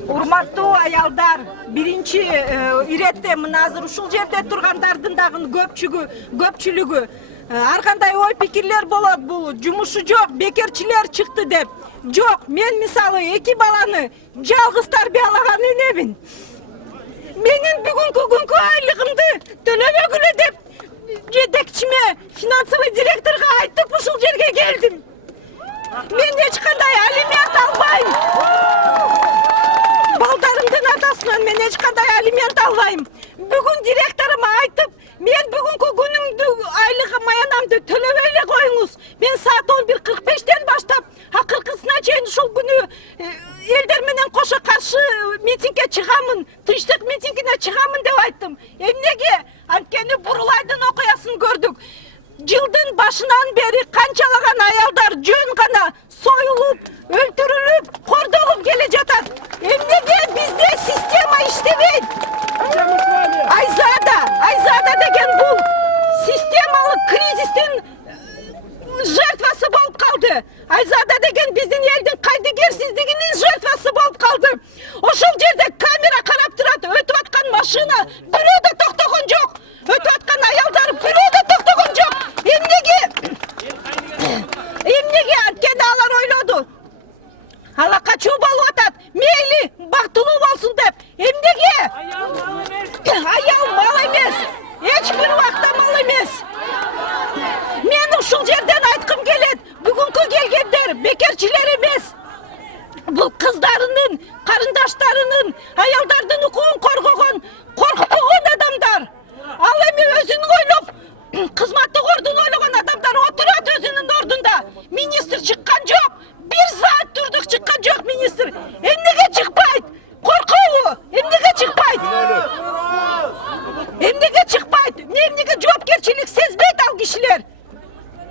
Урматтуу аялдар, биринчи иретте мына азыр ушул жерде тургандардын дагы көпчүлүгү ар кандай ой пикирлер болот, бул жумушу жок, бекерчилер чыкты деп. Жок, мен мисалы 2 баланы жалгыз тарбиялаган энемин. Менин бүгүнкү күnkү айлыгымды төлөбөгүлө деп жетекчиме, финансовый директорго айтып ушул жерге келдим. Мен эч кандай алимент албайм. Балдарымдын атасынан мен эч кандай алимент албайм. Бүгүн директорума айтып, мен бүгүнкү күнүмдү айлыгым аянамды төлөбөй эле коюңуз. Мен саат 11:45-тен баштап, акыркысына чейин ушул күнү элдер менен кошо каршы митингге чыгамын, тынчтык митингине чыгамын деп айттым. Эмнеге? Анткени Бурулайдын окуясын көрдүк. Жылдын башынан бери канчалаган аялдар жөн гана союлуп, өлтүрүлүп, кордолуп келе жатат. Эмнеге бизде система иштебейт? Айзада деген бул системалык кризистин жертвасы болуп калды. Айзада деген биздин элдин кайдыгерсиздигинин жертвасы болуп калды. Ошол жерде камера карап турат, өтүп аткан машина бирөө да токтогон жок. Өтүп аткан аялдар бирөө да токтогон жок. Эмнеге анткени алар ойлоду. Ала качуу болуп атат. Мейли бактылуу болсун деп. Эмнеге? Аял мал эмес. Эч бир убакта мал эмес. Мен ушул жерден айткым келет. Бүгүнкү келгендер бекерчилер эмес. Бул кыздарынын, карындаштарынын, аялдардын укугун коргогон, коркпогон адамдар. Ал эми өзүн ойлоп, кызматтык ордун ойлогон адамдар отурат өзүнүн ордунда. Министр чыккан жок. 1 саат турдук, чыккан жок министр. Эмнеге чыкпайт? Коркобу? Эмнеге чыкпайт? Эмнеге чыкпайт? Эмнеге жоопкерчилик сезбейт ал кишилер?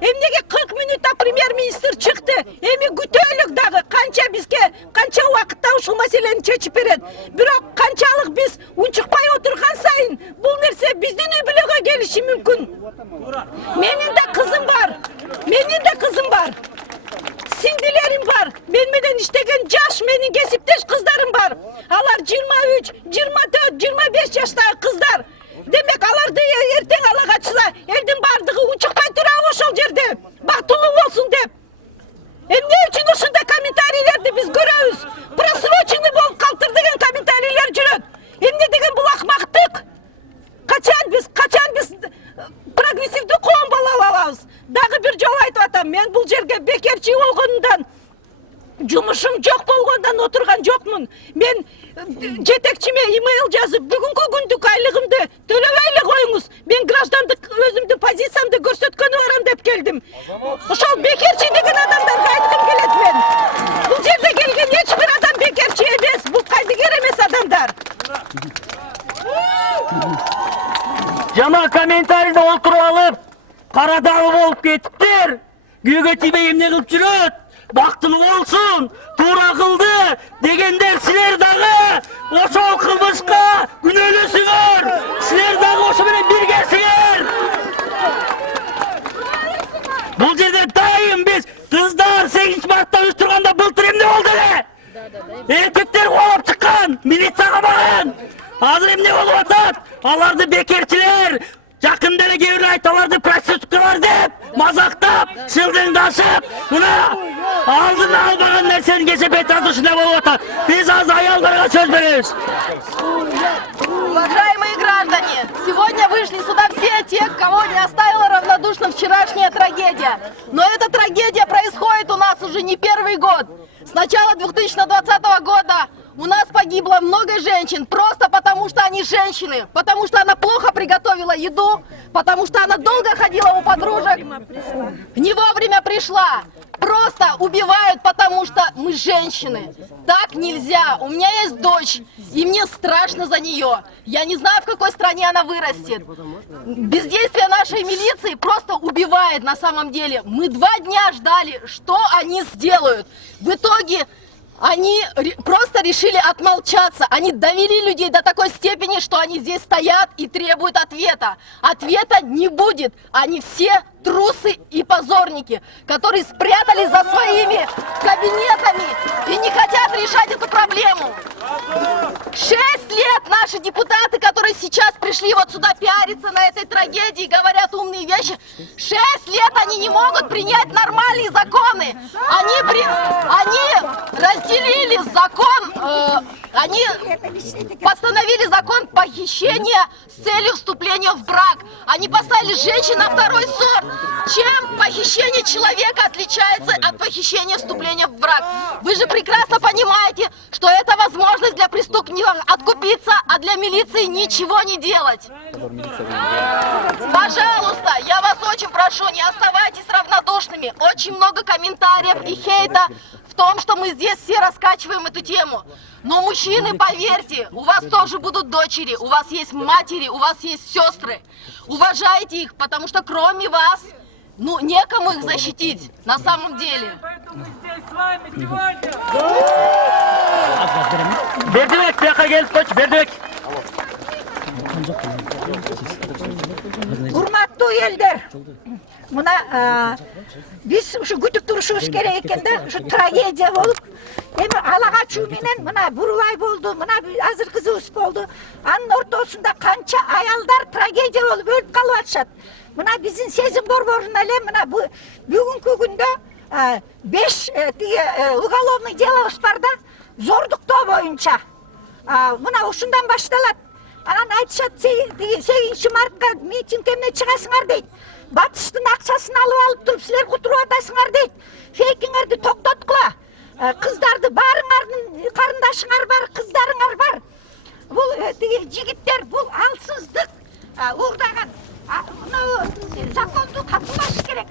Эмнеге 40 минутта премьер-министр чыкты? Эми күтөлүк дагы канча убакытта ушул маселени чечип берет. Бирок канчалык биз унчукпай отурган сайын бул нерсе биздин үй-бүлөгө келиши мүмкүн. Менин да кызым бар. Сиңдилерим бар. Мен менен иштеген жаш менин кесиптеш кыздарым бар. Алар 23, 24, 25 жаштагы кыздар. Демек аларды эртең ала качса, элдин бардыгы унчукпай турабы ошол жерде? Бактылуу болсун деп. Эмне үчүн ушундай комментарийлерди биз көрөбүз? Просроченный болуп калыптыр деген комментарийлер жүрөт. Эмне деген бул акмактык? Качан биз прогрессивдүү коом боло алабыз? Дагы бир жолу айтып атам, мен бул жерге бекерчи болгонундан, жумушум жок болгондон отурган жокмун. Мен жетекчиме имейл жазып, бүгүнкү күндүк айлыгымды төлөбөй эле коюңуз. Мен граждандык өзүмдүн позициямды көрсөткөнү барам деп келдим. Ошол бекерчи деген адамдарга айткым келет мен. Бул жерде келген эч бир адам бекерчи эмес, бул кайдыгер эмес адамдар. Жаман комментарийде отуруп алып, карадагы болуп кетиптир. Күйгө тийбей эмне кылып жүрөт? Бактылуу болсун, туура кылды дегендер силер дагы ошол кылмышка күнөөлөсүңөр. Силер дагы ошо менен биргесиңер. Бул жерде дайым биз кыздар 8 мартта уюштурганда былтыр эмне болду эле? Эркектер кубалап чыккан, милицияга барган. Азыр эмне болуп атат? Аларды бекерчилер, жакында эле кээ бир айталарды проституткалар деп мазактап Sildin taşıp buna ağzına almadan nersenin geçip etrafı şuna bulup biz az ayallara söz veriyoruz. Уважаемые граждане, сегодня вышли сюда все те, кого не оставила равнодушным вчерашняя трагедия. Но эта трагедия происходит у нас уже не первый год. С начала 2020 года у нас погибло много женщин просто потому, что они женщины, потому что она плохо приготовила еду, потому что она долго ходила у подружек, не вовремя пришла. Просто убивают, потому что мы женщины. Так нельзя. У меня есть дочь, и мне страшно за нее. Я не знаю, в какой стране она вырастет. Бездействие нашей милиции просто убивает на самом деле. Мы 2 дня ждали, что они сделают. В итоге они просто решили отмолчаться. Они довели людей до такой степени, что они здесь стоят и требуют ответа. Ответа не будет. Они все трусы и позорники, которые спрятались за своими кабинетами и не хотят решать эту проблему. 6 лет наши депутаты, которые сейчас пришли вот сюда пиариться на этой трагедии, говорят умные вещи, 6 лет они не могут принять нормальные законы. Они разделили закон, они постановили закон похищения с целью вступления в брак. Они поставили женщин на 2-й сорт. Чем похищение человека отличается от похищения вступления в брак? Вы же прекрасно понимаете, что это возможность для преступников откупиться, а для милиции ничего не делать. Пожалуйста, я вас очень прошу, не оставайтесь равнодушными. Очень много комментариев и хейта в том, что мы здесь все раскачиваем эту тему. Но мужчины, поверьте, у вас тоже будут дочери, у вас есть матери, у вас есть сестры. Уважайте их, потому что кроме вас, ну, некому их защитить на самом деле. Бердібек, бияққа келіп қойшы, Бердібек. Урматтуу элдер, мына биз ушу күтүп турушубуз керек экен да, ушу трагедия болуп, эми ала качуу менен мына бурулай болду, мына азыр кызыбыз болду. Анын ортосунда канча аялдар трагедия болуп өлүп калып атышат. Мына биздин сезим борборунда эле мына бүгүнкү күндө 5 уголовный делобуз бар да, зордуктоо боюнча. Мына ушундан башталат. Анан айтышат, 8 мартка митинг эмне чыгасыңар дейт. Батыштын акчасын алып алып туруп силер кутуруп атасыңар дейт. Фейкиңерди токтоткула. Кыздарды баарыңардын карындашыңар бар, кыздарыңар бар. Бул жигиттер, бул алсыздык, угдаган. Законду катылаш керек.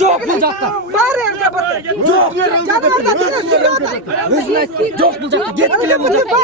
Жоқ бұл жақта. Бар елге бар. Жоқ. Жануарда деген сүйлөдү. Өзүн айтты. Жоқ бұл жақта. Кеткіле бұл жақта.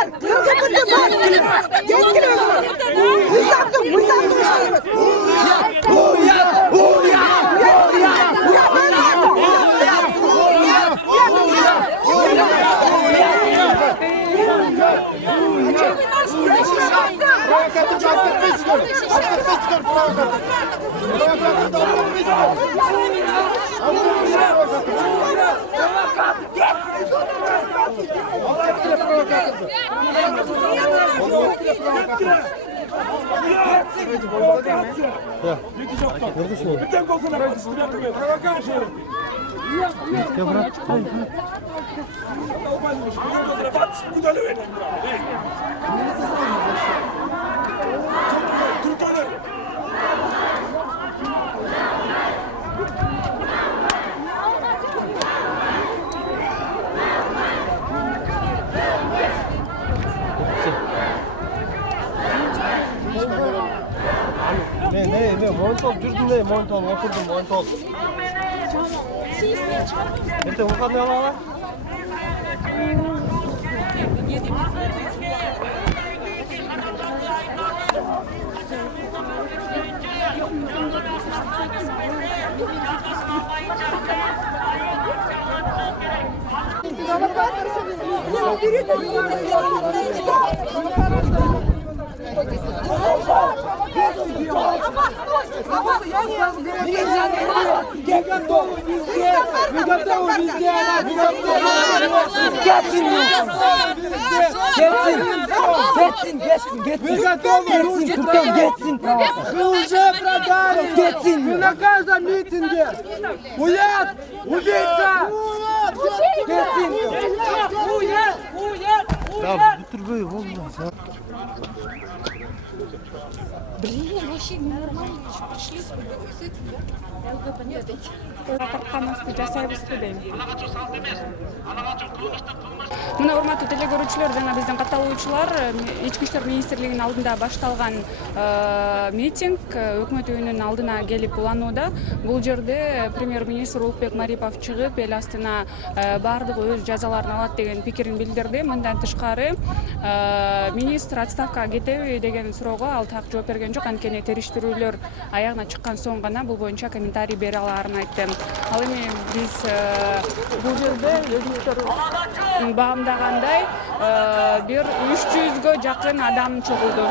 Монтол жүрдім де, монтол, отырдым, монтол. Ертең ұқатын алаға? Вы уже продали! Вы на каждом митинге! Уят! Убийца! Блин, вообще ненормально еще пришли с этим, да? ЛГБТ. Тартканыбызды жасайбыз дейм. Мына урматтуу теле көрүүчүлөр жана биздин катталуучулар Ички иштер министрлигинин алдында башталган митинг өкмөт үйүнүнүн алдына келип уланууда. Бул жерде премьер-министр Улукбек Марипов чыгып, эл астына баардыгы өз жазаларын алат деген пикирин билдирди. Мындан тышкары министр отставкага кетеби деген суроого ал так жооп берген жок. Анткени териштирүүлөр аягына чыккан соң гана бул боюнча комментарий бере алаарын айтты. Ал эми биз бул жерде өзүңүздөр баамдагандай бир 300-гө жакын адам чогулду.